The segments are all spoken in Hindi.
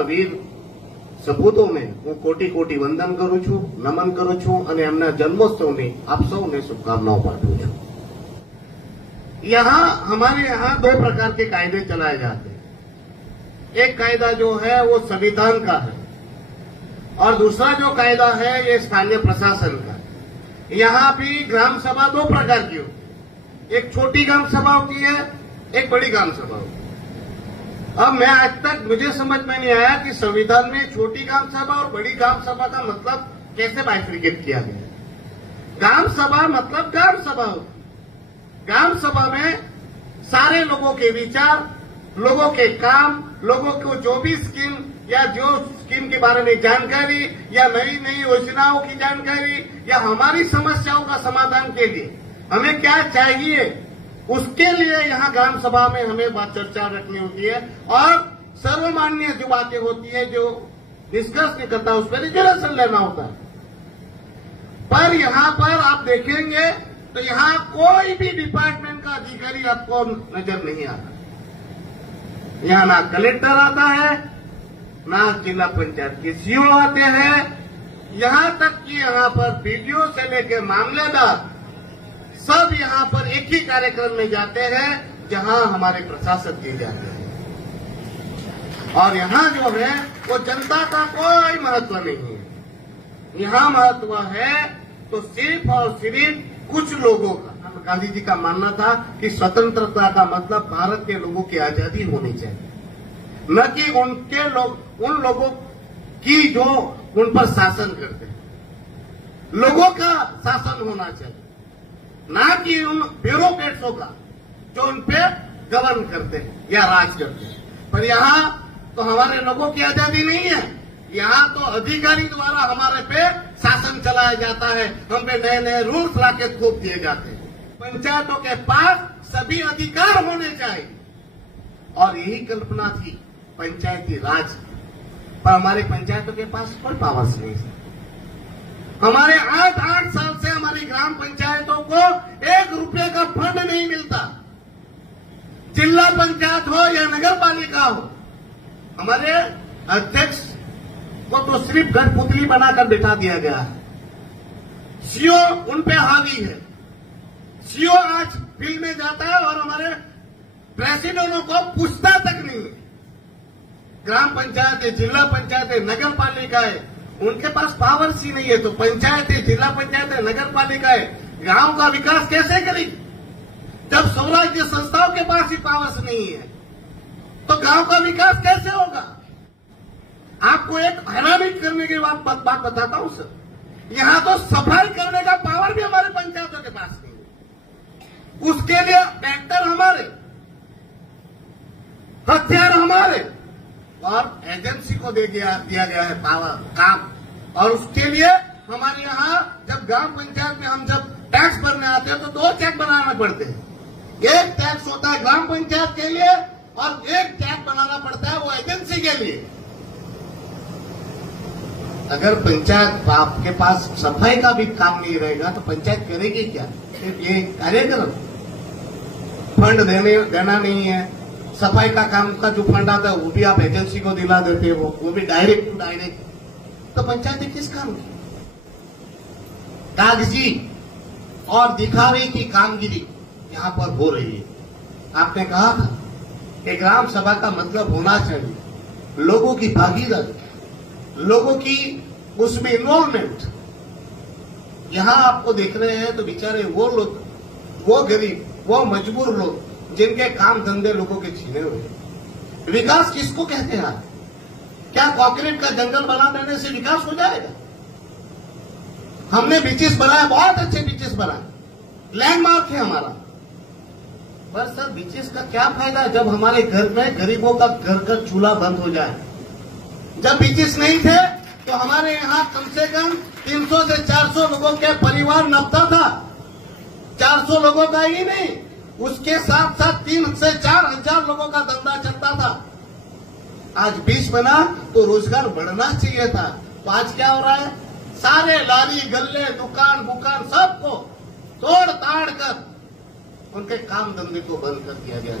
વીર સપૂતોને હું કોટી કોટી વંદન કરું છું, નમન કરું છું અને એમના જન્મોત્સવની આપ સૌને શુભકાमनाओं पाठવું છું। हमारे यहाँ दो प्रकार के कायदे चलाए जाते हैं। एक कायदा जो है वो संविधान का है और दूसरा जो कायदा है ये स्थानीय प्रशासन का है। यहाँ भी ग्राम सभा दो प्रकार की होती है, एक छोटी ग्राम सभा होती है, एक बड़ी ग्राम सभा होती है। अब मैं आज तक मुझे समझ में नहीं आया कि संविधान में छोटी ग्राम सभा और बड़ी ग्राम सभा का मतलब कैसे बाइफरकेट किया गया है। ग्राम सभा मतलब ग्राम सभा होती है। ग्राम सभा में सारे लोगों के विचार, लोगों के काम, लोगों को जो भी स्कीम या जो स्कीम के बारे में जानकारी या नई नई योजनाओं की जानकारी या हमारी समस्याओं का समाधान के लिए हमें क्या चाहिए, उसके लिए यहाँ ग्राम सभा में हमें चर्चा रखनी होती है और सर्वमान्य जो बातें होती है, जो डिस्कस नहीं करता उस पर रिजर्वेशन लेना होता है। पर यहाँ पर आप देखेंगे तो यहाँ कोई भी डिपार्टमेंट का अधिकारी आपको नजर नहीं आता। यहाँ ना कलेक्टर आता है, ना जिला पंचायत के सीईओ आते हैं, यहाँ तक कि यहाँ पर बीडीओ से लेकर मामलेदार सब यहाँ पर एक ही कार्यक्रम में जाते हैं जहाँ हमारे प्रशासक जी जाते हैं। और यहाँ जो है वो जनता का कोई महत्व नहीं है। यहाँ महत्व है तो सिर्फ और सिर्फ कुछ लोगों का। गांधी जी का मानना था कि स्वतंत्रता का मतलब भारत के लोगों की आजादी होनी चाहिए, न कि उनके लोग उन लोगों की जो उन पर शासन करते हैं। लोगों का शासन होना चाहिए, ना कि उन ब्यूरोक्रेट्सों का जो उन पे गवर्न करते हैं या राज करते हैं। पर यहाँ तो हमारे लोगों की आजादी नहीं है। यहाँ तो अधिकारी द्वारा हमारे पे शासन चलाया जाता है, हम पे नए नए रूल्स लाके थोप दिए जाते हैं। पंचायतों के पास सभी अधिकार होने चाहिए और यही कल्पना थी पंचायती राज, पर हमारी पंचायतों के पास कोई पावर्स नहीं है। हमारे 8 साल से हमारी ग्राम पंचायतों को 1 रुपये का फंड नहीं मिलता। जिला पंचायत हो या नगर पालिका हो, हमारे अध्यक्ष को तो सिर्फ गठपुतली बनाकर बिठा दिया गया है। सीओ उन पे हावी है। सीओ आज फील्ड में जाता है और हमारे प्रेसिडेंटों को पूछता तक नहीं है। ग्राम पंचायत है, जिला पंचायत है, नगर पालिका है, उनके पास पावर्स ही नहीं है। तो पंचायत है, जिला पंचायत है, नगर पालिका है, गांव का विकास कैसे करेगी जब स्वराज्य संस्थाओं के पास ही पावर्स नहीं है? तो गांव का विकास कैसे होगा? आपको एक हैरानित करने की बात बताता हूं सर, यहां तो सफाई करने का पावर भी हमारे पंचायतों के पास नहीं है। उसके लिए ट्रैक्टर हमारे, हथियार हमारे और एजेंसी को दे दिया गया है पावर काम। और उसके लिए हमारे यहाँ जब ग्राम पंचायत में हम जब टैक्स भरने आते हैं तो 2 चेक बनाना पड़ते हैं। एक टैक्स होता है ग्राम पंचायत के लिए और एक टैक्स बनाना पड़ता है वो एजेंसी के लिए। अगर पंचायत आपके पास सफाई का भी काम नहीं रहेगा तो पंचायत करेगी क्या? सिर्फ ये कार्यक्रम फंड देना नहीं है। सफाई का काम का जो फंड आता है वो भी आप एजेंसी को दिला देते हो, वो भी डायरेक्ट टू डायरेक्ट। तो पंचायत किस काम की? कागजी और दिखावे की कामगिरी यहां पर हो रही है। आपने कहा था कि ग्राम सभा का मतलब होना चाहिए लोगों की भागीदारी, लोगों की उसमें इन्वॉल्वमेंट। यहां आपको देख रहे हैं तो बेचारे वो लोग, वो गरीब, वो मजबूर लोग जिनके काम धंधे लोगों के छीने हुए। विकास किसको कहते हैं? क्या कंक्रीट का जंगल बना देने से विकास हो जाएगा? हमने बीचेस बनाए, बहुत अच्छे बीचेस बनाए, लैंडमार्क है हमारा। पर सर बीचेस का क्या फायदा जब हमारे घर में गरीबों का घर का चूल्हा बंद हो जाए? जब बीचेस नहीं थे तो हमारे यहाँ कम से कम 300 से 400 लोगों के परिवार नपता था। 400 लोगों का ही नहीं, उसके साथ साथ 3 से 4 हजार लोगों का धंधा चलता था। आज बीच बना तो रोजगार बढ़ना चाहिए था। तो आज क्या हो रहा है? सारे लारी गल्ले दुकान सबको तोड़ ताड़ कर उनके काम धंधे को बंद कर दिया गया।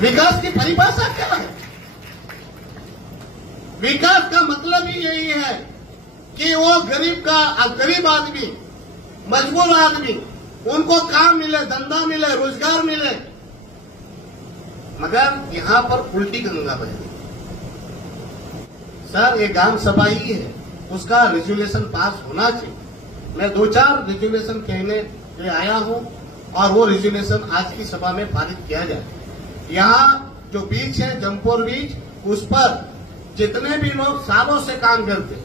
विकास की परिभाषा क्या है? विकास का मतलब ही यही है कि वो गरीब आदमी, मजबूर आदमी, उनको काम मिले, धंधा मिले, रोजगार मिले। मगर यहां पर उल्टी गंगा बह रही। सर, ये ग्राम सभा ही है, उसका रेजोल्यूशन पास होना चाहिए। मैं 2-4 रेजोल्यूशन कहने लिए आया हूं और वो रेजोल्यूशन आज की सभा में पारित किया जाए। यहाँ जो बीच है, जमपोर बीच, उस पर जितने भी लोग सालों से काम करते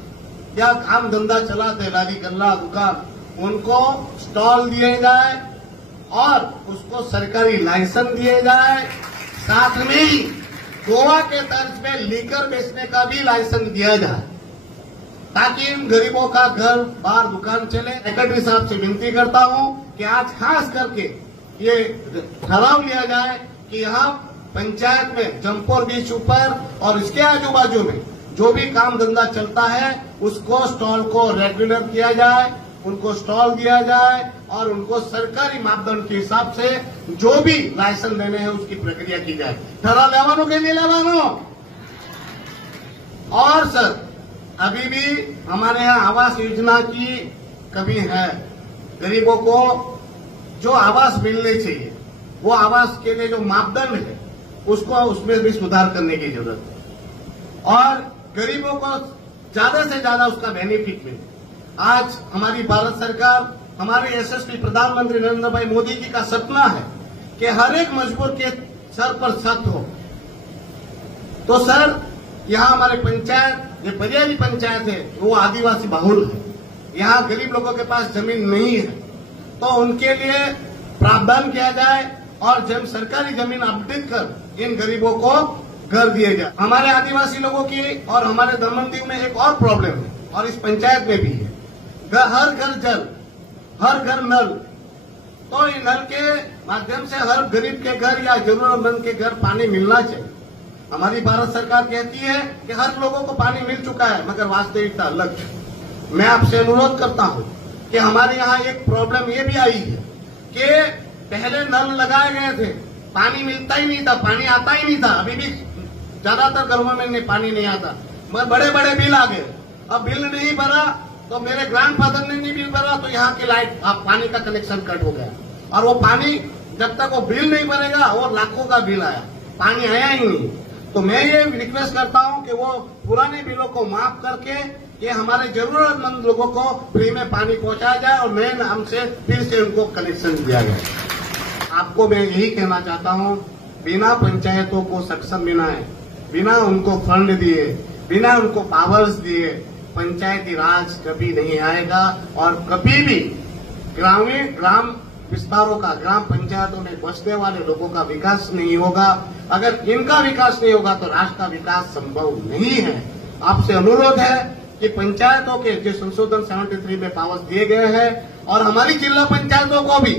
या काम धंधा चलाते, लारी गल्ला दुकान, उनको स्टॉल दिए जाए और उसको सरकारी लाइसेंस दिए जाए। साथ में ही गोवा के तर्ज में लीकर बेचने का भी लाइसेंस दिया जाए, ताकि इन गरीबों का घर बार दुकान चले। सेक्रेटरी साहब से विनती करता हूं कि आज खास करके ये ठहराव लिया जाए कि यहाँ पंचायत में जमपोर बीच ऊपर और इसके आजू बाजू में जो भी काम धंधा चलता है, उसको स्टॉल को रेगुलर किया जाए, उनको स्टॉल दिया जाए और उनको सरकारी मापदंड के हिसाब से जो भी लाइसेंस देने हैं उसकी प्रक्रिया की जाए। ठहराव लेवानों के लिए लेवानों। और सर, अभी भी हमारे यहाँ आवास योजना की कमी है। गरीबों को जो आवास मिलने चाहिए, वो आवास के लिए जो मापदंड है, उसमें भी सुधार करने की जरूरत है और गरीबों को ज्यादा से ज्यादा उसका बेनिफिट मिले। आज हमारी भारत सरकार, हमारे यशस्वी प्रधानमंत्री नरेंद्र भाई मोदी जी का सपना है कि हर एक मजदूर के सर पर छत हो। तो सर, यहाँ हमारे पंचायत, ये परियारी पंचायत है, वो आदिवासी बहुल है। यहाँ गरीब लोगों के पास जमीन नहीं है, तो उनके लिए प्रावधान किया जाए और जब सरकारी जमीन अपडेट कर इन गरीबों को घर दिए जाए। हमारे आदिवासी लोगों की और हमारे दमन दीव में एक और प्रॉब्लम है और इस पंचायत में भी है, हर घर जल, हर घर नल। तो इन नल के माध्यम से हर गरीब के घर या जरूरतमंद के घर पानी मिलना चाहिए। हमारी भारत सरकार कहती है कि हर लोगों को पानी मिल चुका है, मगर वास्तविकता अलग है। मैं आपसे अनुरोध करता हूं कि हमारे यहाँ एक प्रॉब्लम ये भी आई है कि पहले नल लगाए गए थे, पानी मिलता ही नहीं था, पानी आता ही नहीं था। अभी भी ज्यादातर घरों में पानी नहीं आता, मगर बड़े बड़े बिल आ गए। अब बिल नहीं भरा तो मेरे ग्रैंडफादर ने नहीं बिल भरा, तो यहाँ की लाइट, पानी का कनेक्शन कट हो गया और वो पानी जब तक वो बिल नहीं भरेगा, और लाखों का बिल आया, पानी आया ही नहीं। तो मैं ये रिक्वेस्ट करता हूं कि वो पुराने बिलों को माफ करके ये हमारे जरूरतमंद लोगों को फ्री में पानी पहुंचाया जाए और नए नाम से फिर से उनको कनेक्शन दिया जाए। आपको मैं यही कहना चाहता हूं, बिना पंचायतों को सक्षम बनाए, बिना उनको फंड दिए, बिना उनको पावर्स दिए, पंचायती राज कभी नहीं आएगा और कभी भी ग्राम विस्तारों का, ग्राम पंचायतों में बसने वाले लोगों का विकास नहीं होगा। अगर इनका विकास नहीं होगा तो राष्ट्र का विकास संभव नहीं है। आपसे अनुरोध है कि पंचायतों के जो संशोधन 73 में पावर्स दिए गए हैं और हमारी जिला पंचायतों को भी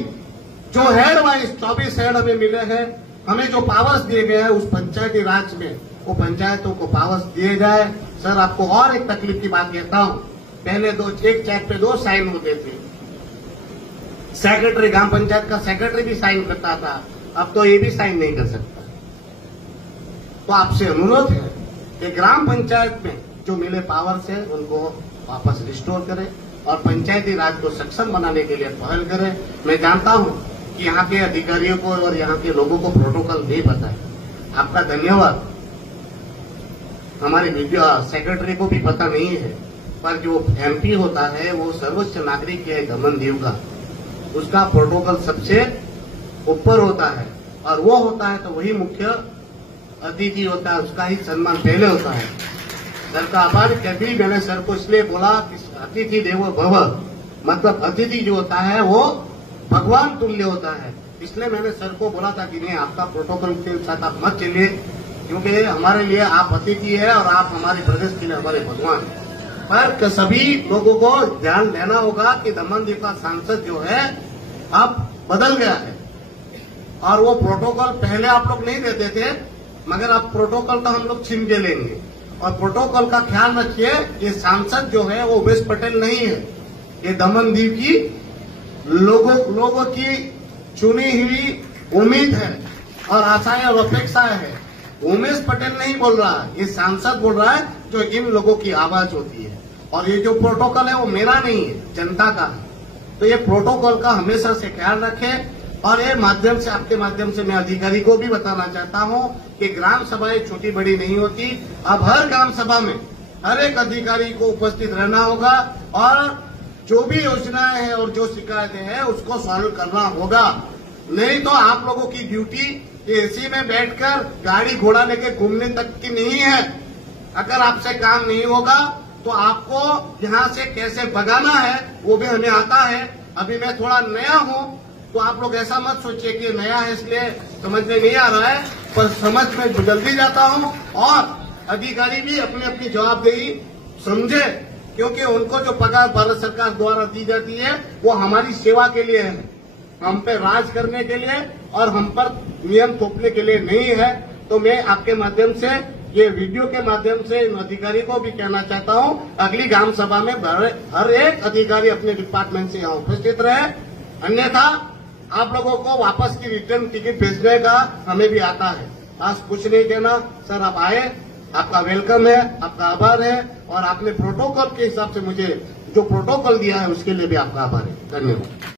जो हेड वाइज 24 हेड हमें मिले हैं, हमें जो पावर्स दिए गए हैं उस पंचायती राज में वो पंचायतों को पावर्स दिए जाए। सर, आपको और एक तकलीफ की बात कहता हूं, पहले एक चेक पे 2 साइन होते थे, सेक्रेटरी, ग्राम पंचायत का सेक्रेटरी भी साइन करता था, अब तो ये भी साइन नहीं कर सकता। तो आपसे अनुरोध है कि ग्राम पंचायत में जो मिले पावर्स है उनको वापस रिस्टोर करें और पंचायती राज को सक्षम बनाने के लिए पहल करें। मैं जानता हूं कि यहाँ के अधिकारियों को और यहाँ के लोगों को प्रोटोकॉल नहीं पता है, आपका धन्यवाद। हमारे सेक्रेटरी को भी पता नहीं है, पर जो एमपी होता है वो सर्वोच्च नागरिक है दमन दीव का, उसका प्रोटोकॉल सबसे ऊपर होता है और वो होता है तो वही मुख्य अतिथि होता है, उसका ही सम्मान पहले होता है। सर का आभार। कभी मैंने सर को इसलिए बोला कि अतिथि देवो भव, मतलब अतिथि जो होता है वो भगवान तुल्य होता है, इसलिए मैंने सर को बोला था कि नहीं, आपका प्रोटोकॉल के साथ आप मत चलिए, क्योंकि हमारे लिए आप अतिथि है और आप हमारे प्रदेश के लिए हमारे भगवान। पर सभी लोगों को ध्यान देना होगा कि दमन दीव का सांसद जो है अब बदल गया है और वो प्रोटोकॉल पहले आप लोग नहीं देते थे, मगर अब प्रोटोकॉल तो हम लोग छीन के लेंगे। और प्रोटोकॉल का ख्याल रखिए, ये सांसद जो है वो उमेश पटेल नहीं है, ये दमन दीव की लोगों की चुनी हुई उम्मीद है और आशाएं और अपेक्षाएं है उमेश पटेल नहीं बोल रहा है, ये सांसद बोल रहा है जो इन लोगों की आवाज होती है। और ये जो प्रोटोकॉल है वो मेरा नहीं है, जनता का है। तो ये प्रोटोकॉल का हमेशा से ख्याल रखें। और ये माध्यम से, आपके माध्यम से मैं अधिकारी को भी बताना चाहता हूं कि ग्राम सभाएं छोटी बड़ी नहीं होती। अब हर ग्राम सभा में हर एक अधिकारी को उपस्थित रहना होगा और जो भी योजनाएं हैं और जो शिकायतें हैं उसको सॉल्व करना होगा। नहीं तो आप लोगों की ड्यूटी एसी में बैठकर गाड़ी घोड़ा लेके घूमने तक की नहीं है। अगर आपसे काम नहीं होगा तो आपको यहाँ से कैसे भगाना है वो भी हमें आता है। अभी मैं थोड़ा नया हूँ तो आप लोग ऐसा मत सोचिए कि नया है इसलिए समझ में नहीं आ रहा है, पर समझ में जल्दी जाता हूँ। और अधिकारी भी अपनी अपनी जवाबदेही समझे, क्योंकि उनको जो पगार भारत सरकार द्वारा दी जाती है वो हमारी सेवा के लिए है, हम पे राज करने के लिए और हम पर नियम थोपने के लिए नहीं है। तो मैं आपके माध्यम से, ये वीडियो के माध्यम से इन अधिकारी को भी कहना चाहता हूं, अगली ग्राम सभा में हर एक अधिकारी अपने डिपार्टमेंट से यहाँ उपस्थित रहे। अन्यथा आप लोगों को वापस की रिटर्न टिकट भेजने का हमें भी आता है। बस कुछ नहीं कहना सर, आप आए, आपका वेलकम है, आपका आभार है। और आपने प्रोटोकॉल के हिसाब से मुझे जो प्रोटोकॉल दिया है उसके लिए भी आपका आभार है। धन्यवाद।